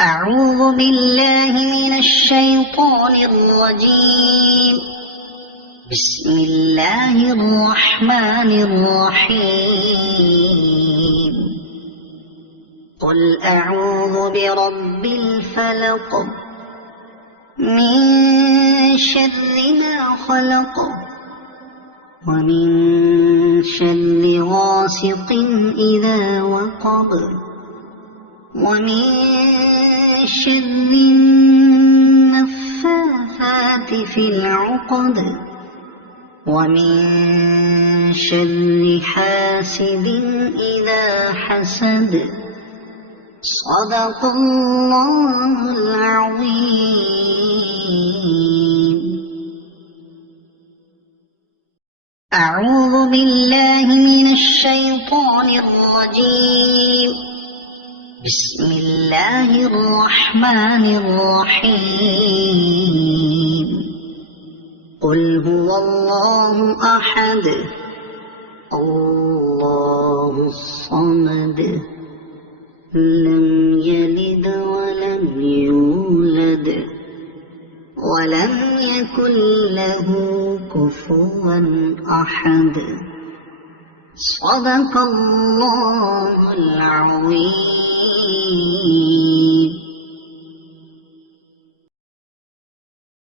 أعوذ بالله من الشيطان الرجيم. بسم الله الرحمن الرحيم. قل أعوذ برب الفلق من شر ما خلق ومن شر غاسق إذا وقب ومن شر النفاثات في العقد ومن شر حاسد إذا حسد. صدق الله العظيم. أعوذ بالله من الشيطان الرجيم. بسم الله الرحمن الرحيم. قل هو الله أحد الله الصمد لم يلد ولم يولد ولم يكن له كفوا أحد. صدق الله العظيم.